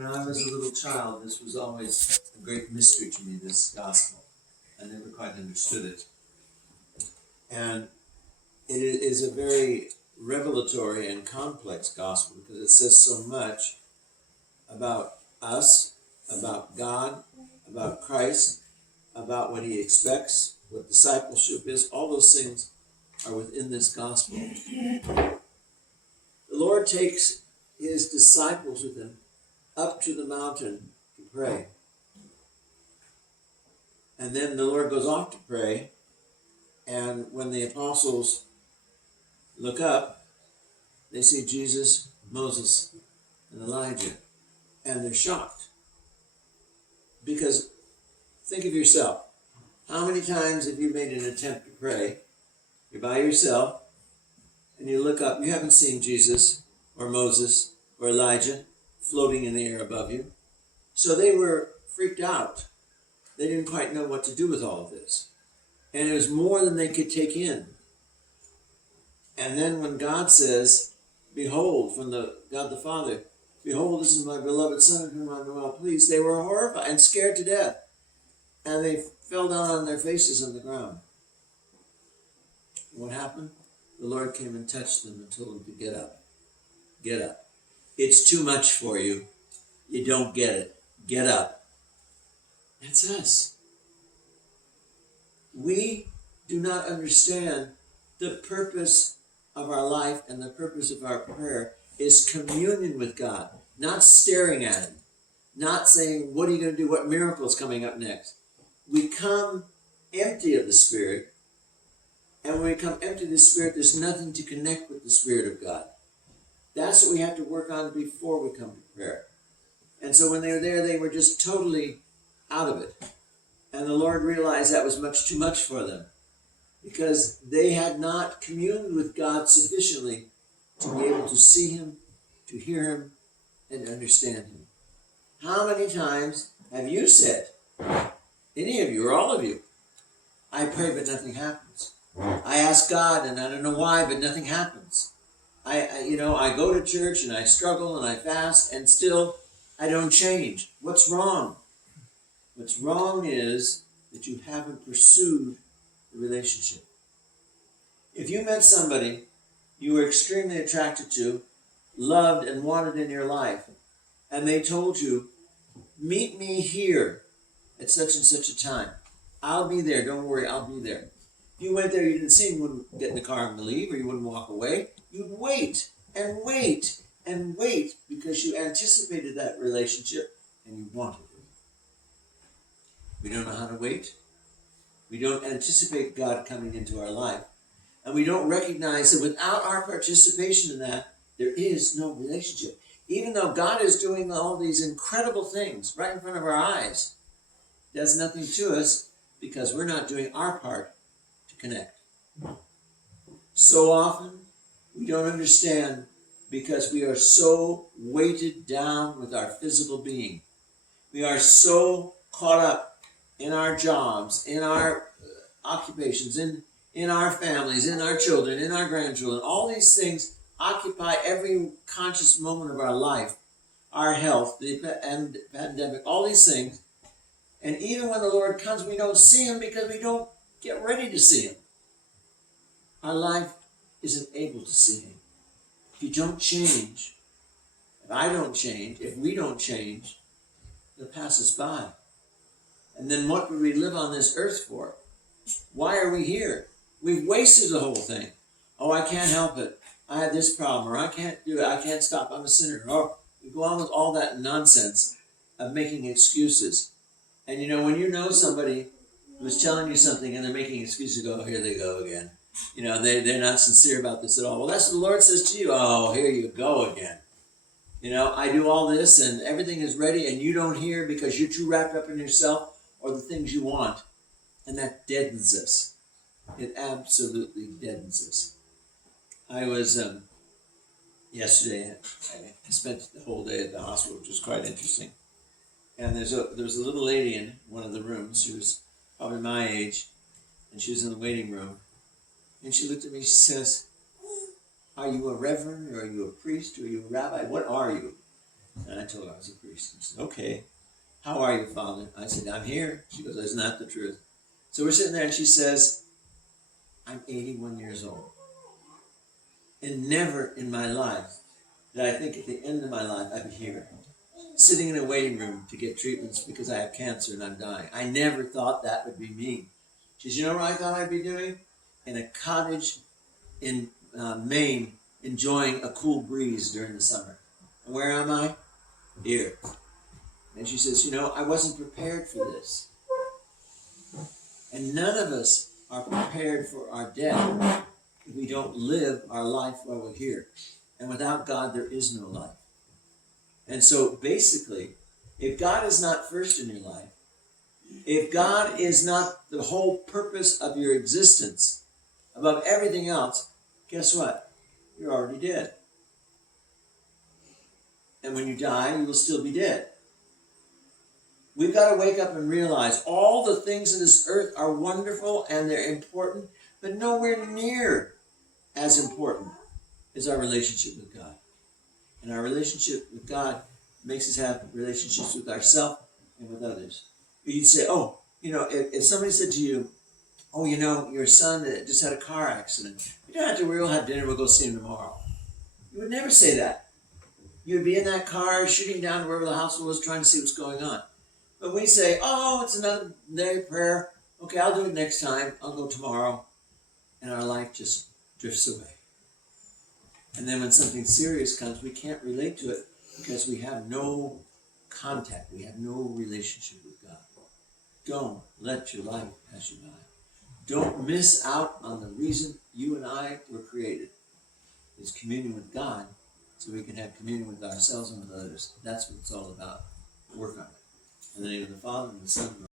When I was a little child, this was always a great mystery to me, this gospel. I never quite understood it. And it is a very revelatory and complex gospel because it says so much about us, about God, about Christ, about what he expects, what discipleship is. All those things are within this gospel. The Lord takes his disciples with him up to the mountain to pray. And then the Lord goes off to pray. And when the apostles look up, they see Jesus, Moses, and Elijah. And they're shocked. Because think of yourself. How many times have you made an attempt to pray? You're by yourself, and you look up. You haven't seen Jesus or Moses or Elijah floating in the air above you. So they were freaked out. They didn't quite know what to do with all of this. And it was more than they could take in. And then when God says, behold, from God the Father, behold, this is my beloved Son in whom I am well pleased, they were horrified and scared to death. And they fell down on their faces on the ground. What happened? The Lord came and touched them and told them to get up. Get up. It's too much for you. You don't get it. Get up. That's us. We do not understand the purpose of our life, and the purpose of our prayer is communion with God, not staring at him, not saying, what are you going to do? What miracle is coming up next? We come empty of the Spirit, and when we come empty of the Spirit, there's nothing to connect with the Spirit of God. That's what we have to work on before we come to prayer. And so when they were there, they were just totally out of it. And the Lord realized that was much too much for them, because they had not communed with God sufficiently to be able to see him, to hear him, and understand him. How many times have you said, any of you or all of you, I pray but nothing happens. I ask God and I don't know why, but nothing happens. I go to church and I struggle and I fast and still I don't change. What's wrong? What's wrong is that you haven't pursued the relationship. If you met somebody you were extremely attracted to, loved and wanted in your life, and they told you, meet me here at such and such a time. I'll be there. Don't worry, I'll be there. If you went there, you didn't see him, you wouldn't get in the car and leave, or you wouldn't walk away. You'd wait and wait and wait because you anticipated that relationship and you wanted it. We don't know how to wait. We don't anticipate God coming into our life. And we don't recognize that without our participation in that, there is no relationship. Even though God is doing all these incredible things right in front of our eyes, it does nothing to us because we're not doing our part to connect. So often, we don't understand because we are so weighted down with our physical being. We are so caught up in our jobs, in our occupations, in our families, in our children, in our grandchildren. All these things occupy every conscious moment of our life, our health, the pandemic, all these things. And even when the Lord comes, we don't see him because we don't get ready to see him. Our life isn't able to see him. If you don't change, if I don't change, if we don't change, he'll pass us by. And then what would we live on this earth for? Why are we here? We've wasted the whole thing. Oh, I can't help it. I had this problem, or I can't do it. I can't stop. I'm a sinner. Or we go on with all that nonsense of making excuses. And when you know somebody who's telling you something and they're making excuses, you go, oh, here they go again. They're not sincere about this at all. Well, that's what the Lord says to you. Oh, here you go again. I do all this and everything is ready and you don't hear because you're too wrapped up in yourself or the things you want. And that deadens us. It absolutely deadens us. I was, yesterday, I spent the whole day at the hospital, which was quite interesting. And there was a little lady in one of the rooms. She was probably my age, and she was in the waiting room. And she looked at me, she says, are you a reverend, or are you a priest, or are you a rabbi? What are you? And I told her I was a priest. She said, okay, how are you, Father? I said, I'm here. She goes, isn't that the truth? So we're sitting there and she says, I'm 81 years old. And never in my life did I think at the end of my life I'd be here, sitting in a waiting room to get treatments because I have cancer and I'm dying. I never thought that would be me. She says, you know what I thought I'd be doing? In a cottage in Maine, enjoying a cool breeze during the summer. And where am I? Here. And she says, you know, I wasn't prepared for this. And none of us are prepared for our death if we don't live our life while we're here. And without God, there is no life. And so basically, if God is not first in your life, if God is not the whole purpose of your existence, above everything else, guess what? You're already dead. And when you die, you will still be dead. We've got to wake up and realize all the things in this earth are wonderful and they're important, but nowhere near as important as our relationship with God. And our relationship with God makes us have relationships with ourselves and with others. You'd say, oh, you know, if somebody said to you, oh, you know, your son just had a car accident. You don't have to worry, we'll have dinner, we'll go see him tomorrow. You would never say that. You would be in that car, shooting down wherever the hospital was, trying to see what's going on. But we say, oh, it's another day of prayer. Okay, I'll do it next time. I'll go tomorrow. And our life just drifts away. And then when something serious comes, we can't relate to it because we have no contact. We have no relationship with God. Don't let your life pass you by. Don't miss out on the reason you and I were created. It's communion with God so we can have communion with ourselves and with others. That's what it's all about. Work on it. In the name of the Father, and the Son, and the